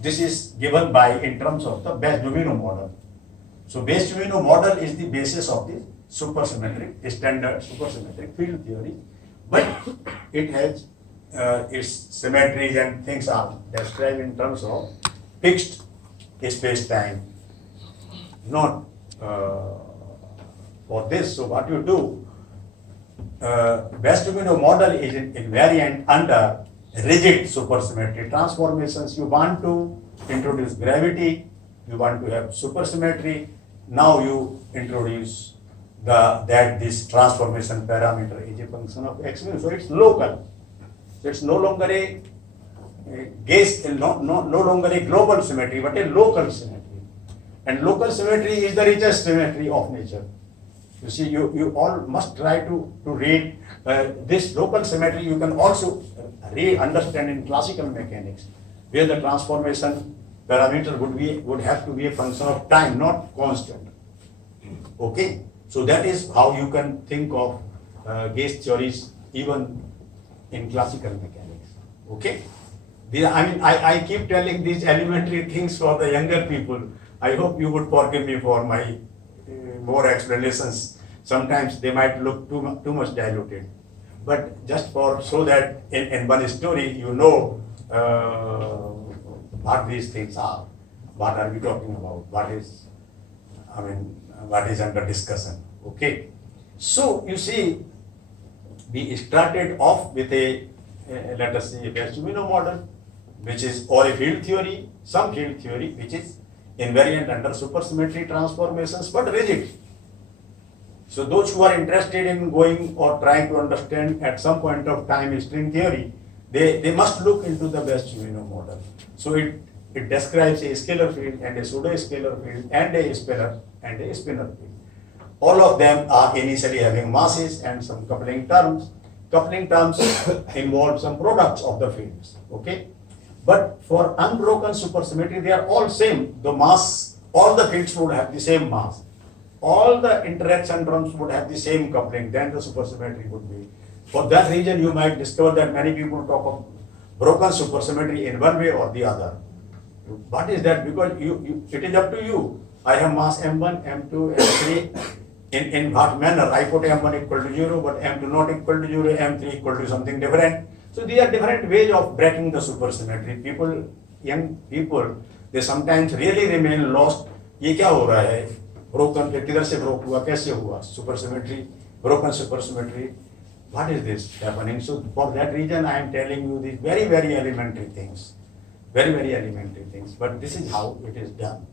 this is given by in terms of the Base-Domino model. So Base-Domino model is the basis of the supersymmetric, standard supersymmetric field theory, but it has its symmetries and things are described in terms of fixed space-time, not for this. So what you do, Base-Domino model is invariant under rigid supersymmetry transformations. You want to introduce gravity, you want to have supersymmetry. Now you introduce that this transformation parameter is a function of x mu. So it's local. So it's no longer a no longer a global symmetry, but a local symmetry. And local symmetry is the richest symmetry of nature. You see, you all must try to read this local symmetry. You can also understand in classical mechanics, where the transformation parameter would have to be a function of time, not constant. Okay, so that is how you can think of gauge theories even in classical mechanics. Okay, I keep telling these elementary things for the younger people. I hope you would forgive me for my more explanations. Sometimes they might look too much diluted, but just for so that in one story you know what these things are, what are we talking about, what is under discussion. Okay, so you see, we started off with a let us say a Base-Domino model, which is or a field theory, some field theory which is invariant under supersymmetry transformations but rigid. So those who are interested in going or trying to understand at some point of time string theory, they must look into the Base-Domino model. So it describes a scalar field and a pseudo-scalar field and a scalar and a spinor field. All of them are initially having masses and some coupling terms. Coupling terms involve some products of the fields. Okay, but for unbroken supersymmetry, they are all same. The mass, all the fields would have the same mass. All the interaction terms would have the same coupling. Then the supersymmetry would be. For that reason, you might discover that many people talk of broken supersymmetry in one way or the other. What is that? Because it is up to you. I have mass m1, m2, m3. In what manner? I put m1 equal to 0, but m2 not equal to 0, m3 equal to something different. So these are different ways of breaking the supersymmetry. Young people, they sometimes really remain lost. ये क्या हो रहा है? Broken, किधर से broke हुआ? कैसे हुआ? Supersymmetry, broken supersymmetry. What is this happening? So for that reason, I am telling you these very, very elementary things. Very, very elementary things. But this is how it is done.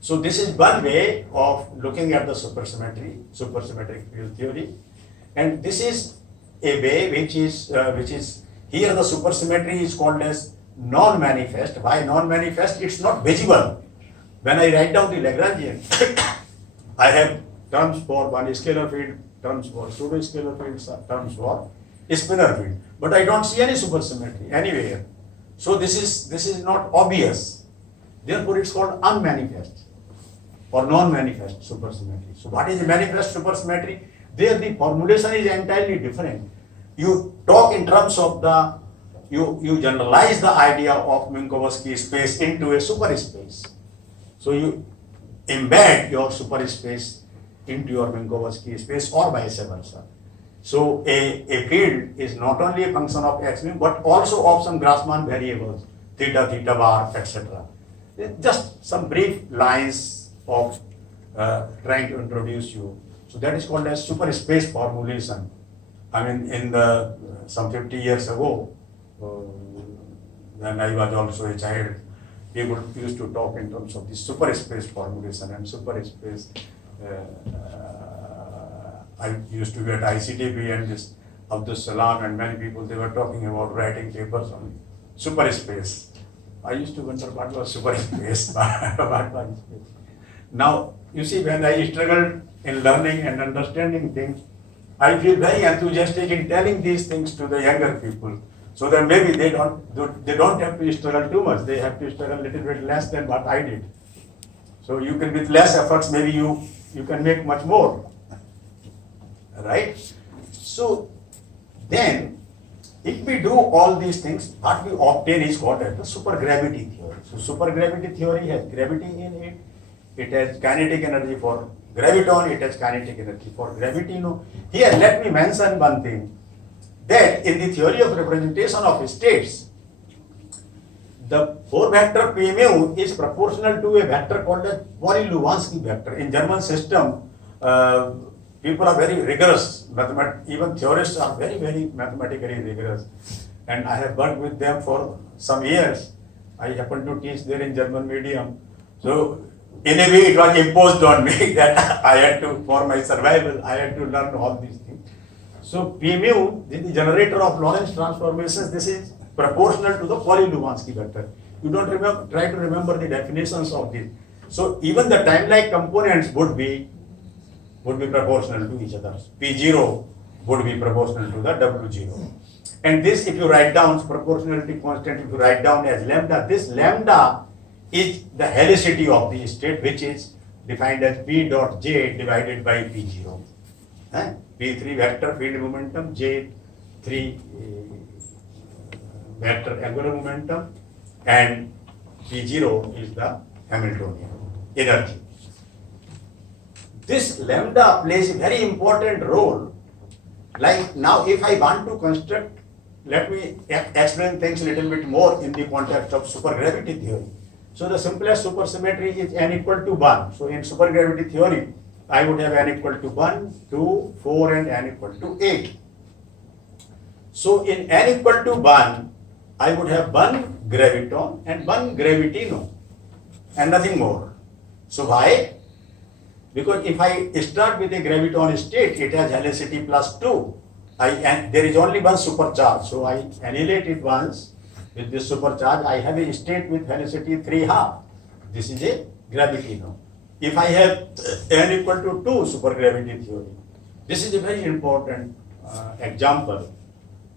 So this is one way of looking at the supersymmetric field theory, and this is a way which is here the supersymmetry is called as non-manifest. Why non-manifest? It's not visible. When I write down the Lagrangian, I have terms for one scalar field, terms for pseudo-scalar fields, terms for spinor field, but I don't see any supersymmetry anywhere. So this is not obvious. Therefore, it's called unmanifest or non-manifest supersymmetry. So what is a manifest supersymmetry? There the formulation is entirely different. You talk in terms of you generalize the idea of Minkowski space into a superspace. So you embed your superspace into your Minkowski space or vice versa. So a field is not only a function of x mu but also of some Grassmann variables, theta, theta bar, etc. Just some brief lines of trying to introduce you. So that is called as superspace formulation. I mean, in some 50 years ago, when I was also a child, people used to talk in terms of the superspace formulation and superspace. I used to be at ICTP and this Abdul Salam and many people, they were talking about writing papers on superspace. I used to wonder what was superspace. What was space? Now, you see, when I struggled in learning and understanding things, I feel very enthusiastic in telling these things to the younger people, so that maybe they don't have to struggle too much. They have to struggle a little bit less than what I did. So you can, with less efforts, maybe you can make much more, right? So then, if we do all these things, what we obtain is called as the supergravity theory. So supergravity theory has gravity in it. It has kinetic energy for graviton. It has kinetic energy for gravitino. Here, let me mention one thing, that in the theory of representation of states, the 4 vector P mu is proportional to a vector called as Polyluvansky vector. In German system, people are very rigorous. Even theorists are very, very mathematically rigorous. And I have worked with them for some years. I happen to teach there in German medium. So in a way, it was imposed on me that I had to, for my survival, I had to learn all these things. So P mu, the generator of Lorentz transformations, this is proportional to the Polyluvansky vector. You don't remember, try to remember the definitions of this. So even the time-like components would be proportional to each other. P0 would be proportional to the W0. And this, if you write down proportionality constant, if you write down as lambda, this lambda is the helicity of the state, which is defined as P dot J divided by P0. P3 vector field momentum, J3 vector angular momentum, and P0 is the Hamiltonian energy. This lambda plays a very important role. Like now, if I want to construct, let me explain things a little bit more in the context of supergravity theory. So the simplest supersymmetry is n equal to 1. So in supergravity theory, I would have n equal to 1, 2, 4, and n equal to 8. So in n equal to 1, I would have 1 graviton and 1 gravitino, and nothing more. So why? Because if I start with a graviton state, it has helicity plus 2. And there is only one supercharge. So I annihilate it once with this supercharge. I have a state with helicity 3/2. This is a gravitino. If I have n equal to 2 supergravity theory, this is a very important example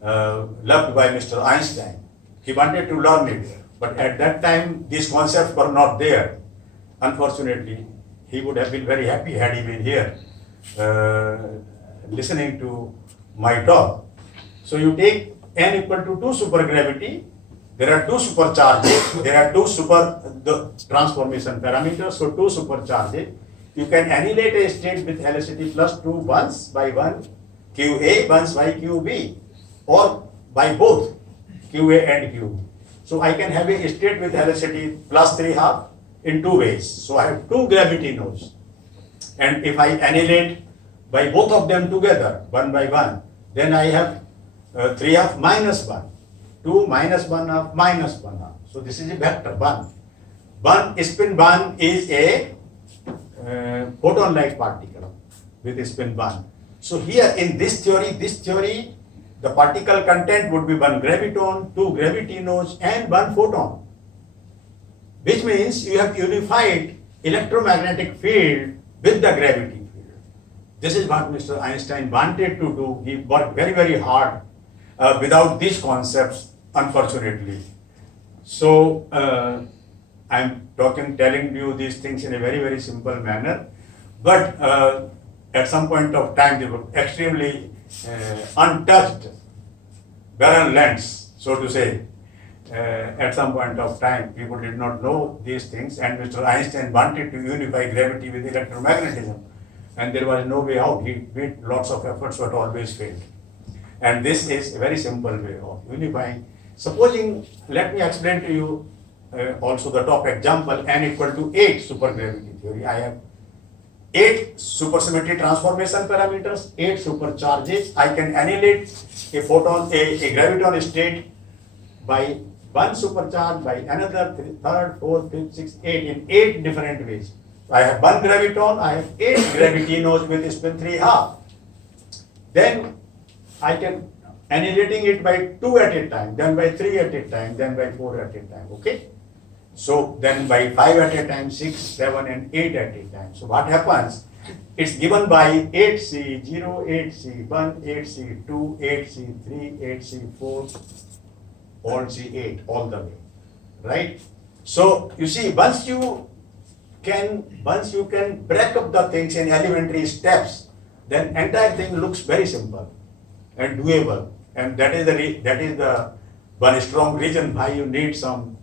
loved by Mr. Einstein. He wanted to learn it, but at that time these concepts were not there. Unfortunately, he would have been very happy had he been here listening to my talk. So you take n equal to 2 supergravity, there are 2 supercharges, there are 2 the transformation parameters, so 2 supercharges. You can annihilate a state with helicity plus 2 once by 1 QA, once by QB, or by both QA and QB. So I can have a state with helicity plus 3/2 in 2 ways. So I have 2 gravitinos, and if I annihilate by both of them together, 1 by 1, then I have 3/2 minus 1, 2 minus 1/2 minus 1/2. So this is a vector 1. Spin 1 is a photon-like particle with spin 1. So here in this theory, the particle content would be 1 graviton, 2 gravitinos, and 1 photon, which means you have unified electromagnetic field with the gravity field. This is what Mr. Einstein wanted to do. He worked very, very hard without these concepts, unfortunately. So I'm telling you these things in a very, very simple manner, but at some point of time they were extremely untouched, barren lands, so to say. At some point of time, people did not know these things, and Mr. Einstein wanted to unify gravity with electromagnetism, and there was no way out. He did lots of efforts, but always failed. And this is a very simple way of unifying. Supposing, let me explain to you also the top example, n equal to 8 supergravity theory. I have 8 supersymmetry transformation parameters, 8 supercharges. I can annihilate a graviton state by 1 supercharge, by another, third, fourth, fifth, sixth, 8 in 8 different ways. So I have 1 graviton, I have 8 gravitinos with spin 3/2. Then I can annihilating it by 2 at a time, then by 3 at a time, then by 4 at a time. Okay? So then by 5 at a time, 6, 7, and 8 at a time. So what happens? It's given by 8C0, 8C1, 8C2, 8C3, 8C4, all C8, all the way, right? So you see, once you can break up the things in elementary steps, then entire thing looks very simple and doable. and that is the one strong reason why you need some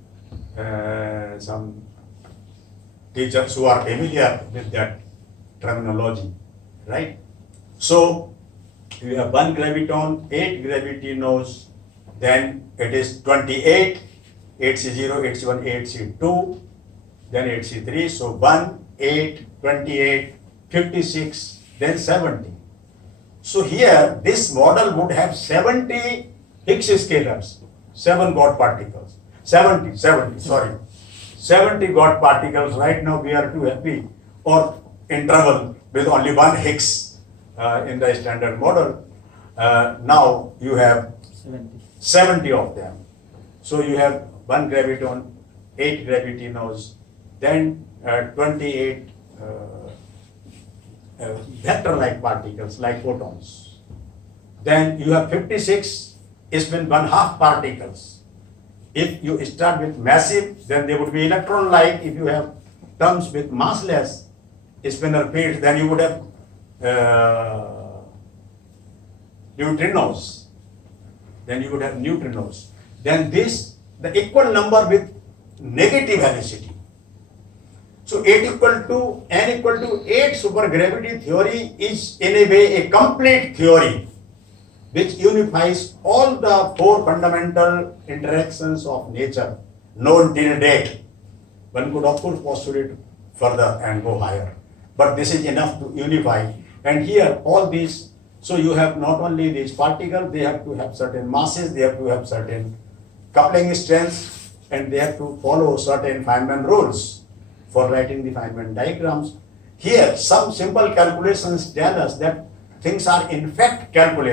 teachers who are familiar with that terminology, right? So you have one graviton, 8 gravitinos, then it is 28, 8C0, 8C1, 8C2, then 8C3, so 1, 8, 28, 56, then 70. So here, this model would have 70 Higgs scalars, 7 God particles, 70 God particles. Right now we are too happy or in trouble with only one Higgs in the standard model. Now you have 70 of them. So you have one graviton, 8 gravitinos, then 28 vector-like particles like photons. Then you have 56 spin-1/2 particles. If you start with massive, then they would be electron-like. If you have terms with massless spinor fields, then you would have neutrinos. Then this, the equal number with negative helicity. So n equal to 8 supergravity theory is in a way a complete theory which unifies all the 4 fundamental interactions of nature known till date. One could of course postulate further and go higher, but this is enough to unify. And here all these, so you have not only these particles, they have to have certain masses, they have to have certain coupling strengths, and they have to follow certain Feynman rules for writing the Feynman diagrams. Here some simple calculations tell us that things are in fact calculated.